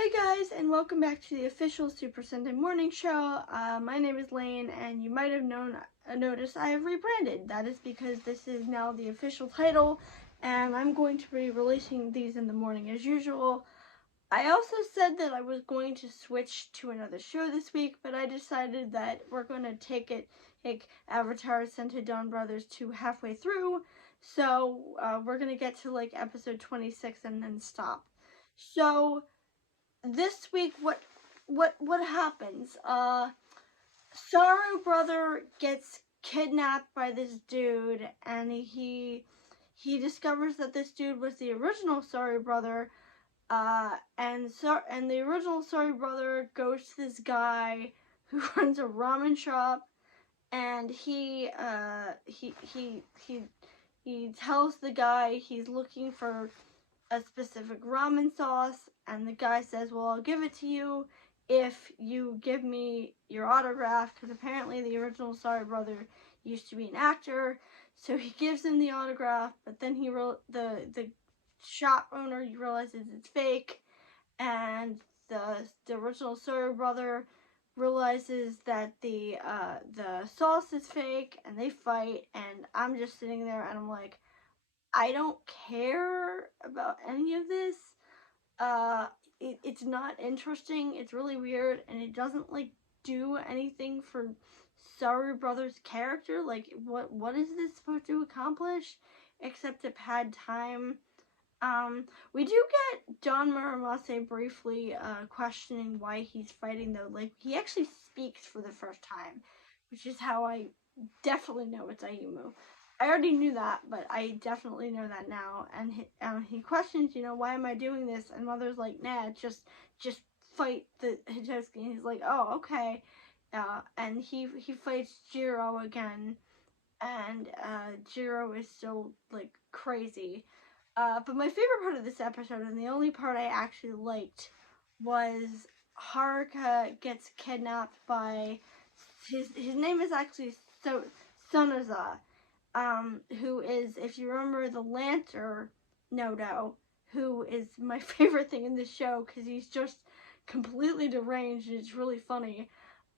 Hey guys, and welcome back to the official Super Sentai Morning Show. My name is Lane, and you might have noticed I have rebranded. That is because this is now the official title, and I'm going to be releasing these in the morning as usual. I also said that I was going to switch to another show this week, but I decided that we're going to take Avataro Sentai Donbrothers to halfway through, so we're going to get to like episode 26 and then stop. So this week, what happens? Saru brother gets kidnapped by this dude, and he discovers that this dude was the original Saru brother. And the original Saru brother goes to this guy who runs a ramen shop, and he tells the guy he's looking for a specific ramen sauce, and the guy says, well, I'll give it to you if you give me your autograph, because apparently the original Saru brother used to be an actor. So he gives him the autograph, but then the shop owner realizes it's fake, and the original Saru brother realizes that the sauce is fake, and they fight, and I'm just sitting there and I'm like, I don't care about any of this. It's not interesting. It's really weird, and it doesn't like do anything for Saru Brothers' character. Like, what is this supposed to accomplish? Except to pad time. We do get Don Muramasa briefly questioning why he's fighting though. Like, he actually speaks for the first time, which is how I definitely know it's Ayumu. I already knew that, but I definitely know that now. And he questions, why am I doing this? And Mother's like, nah, just fight the Hitosuke. And he's like, oh, okay. And he fights Jiro again, and Jiro is still like crazy. But my favorite part of this episode, and the only part I actually liked, was Haruka gets kidnapped by his name is actually Sonoza, who is, if you remember, the Lancer Nodo, who is my favorite thing in this show because he's just completely deranged and it's really funny.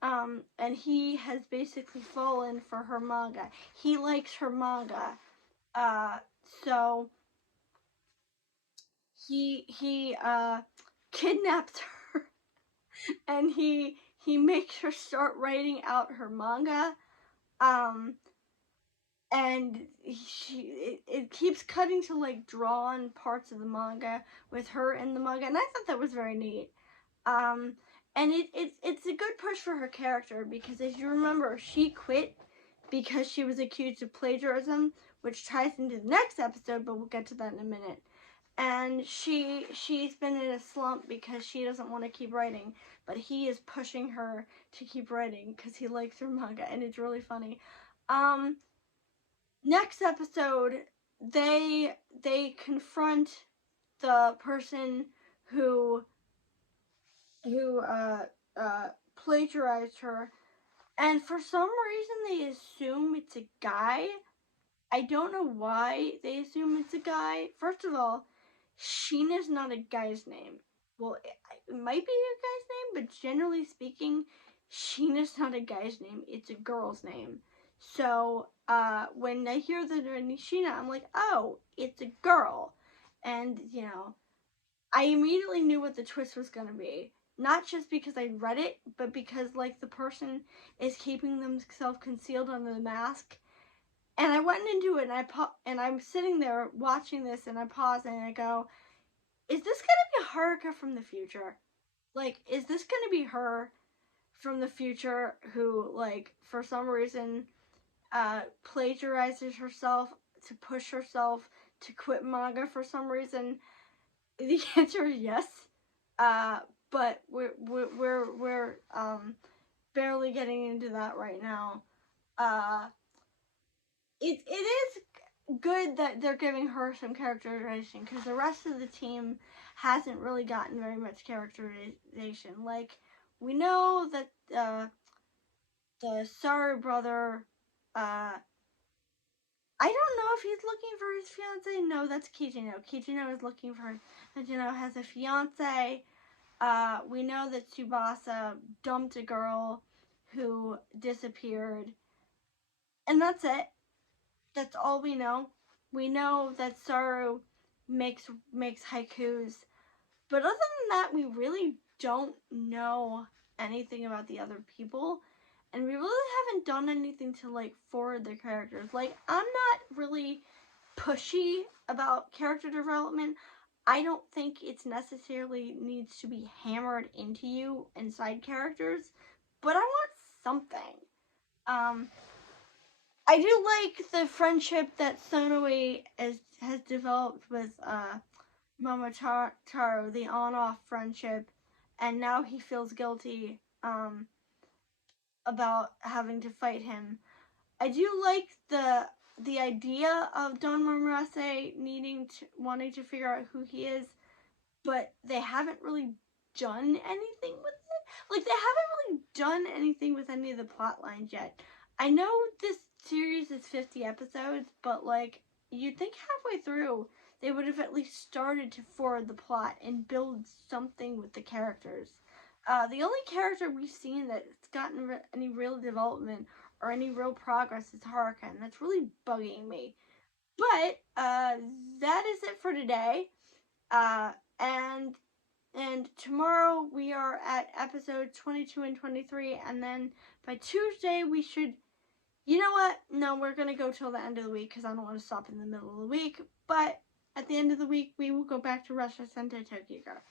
And he has basically fallen for her manga. He likes her manga. So he kidnaps her and he makes her start writing out her manga. And it keeps cutting to like drawn parts of the manga with her in the manga, and I thought that was very neat. And it's a good push for her character because, as you remember, she quit because she was accused of plagiarism, which ties into the next episode, but we'll get to that in a minute. And she's been in a slump because she doesn't want to keep writing, but he is pushing her to keep writing because he likes her manga, and it's really funny. Next episode, they confront the person who plagiarized her, and for some reason they assume it's a guy. I don't know why they assume it's a guy. First of all, Sheena's not a guy's name. Well, it might be a guy's name, but generally speaking, Sheena's not a guy's name. It's a girl's name. So when I hear the name Sheena, I'm like, oh, it's a girl. And, I immediately knew what the twist was going to be. Not just because I read it, but because, like, the person is keeping themselves concealed under the mask. And I went into it, and I'm sitting there watching this, and I pause, and I go, is this going to be Haruka from the future? Like, is this going to be her from the future who, like, for some reason plagiarizes herself to push herself to quit manga for some reason? The answer is yes. But we're barely getting into that right now. It is good that they're giving her some characterization because the rest of the team hasn't really gotten very much characterization. Like, we know that the Saru brother, I don't know if he's looking for his fiance. No, that's Kijino. Kijino is looking for, Kijino has a fiance. We know that Tsubasa dumped a girl who disappeared. And that's it. That's all we know. We know that Saru makes haikus. But other than that, we really don't know anything about the other people. And we really haven't done anything to, like, forward their characters. Like, I'm not really pushy about character development. I don't think it's necessarily needs to be hammered into you and side characters, but I want something. I do like the friendship that Sonoe has developed with Momotaro, the on-off friendship, and now he feels guilty about having to fight him. I do like the idea of Don Momorase wanting to figure out who he is, but they haven't really done anything with it. Like, they haven't really done anything with any of the plot lines yet. I know this series is 50 episodes, but, like, you'd think halfway through they would have at least started to forward the plot and build something with the characters. The only character we've seen that's gotten any real development or any real progress is Haruka, and that's really bugging me. But that is it for today. And tomorrow we are at episode 22 and 23, and then by Tuesday we should, you know what, no, we're going to go till the end of the week because I don't want to stop in the middle of the week, but at the end of the week we will go back to Russia Sentai Tokyo Girl.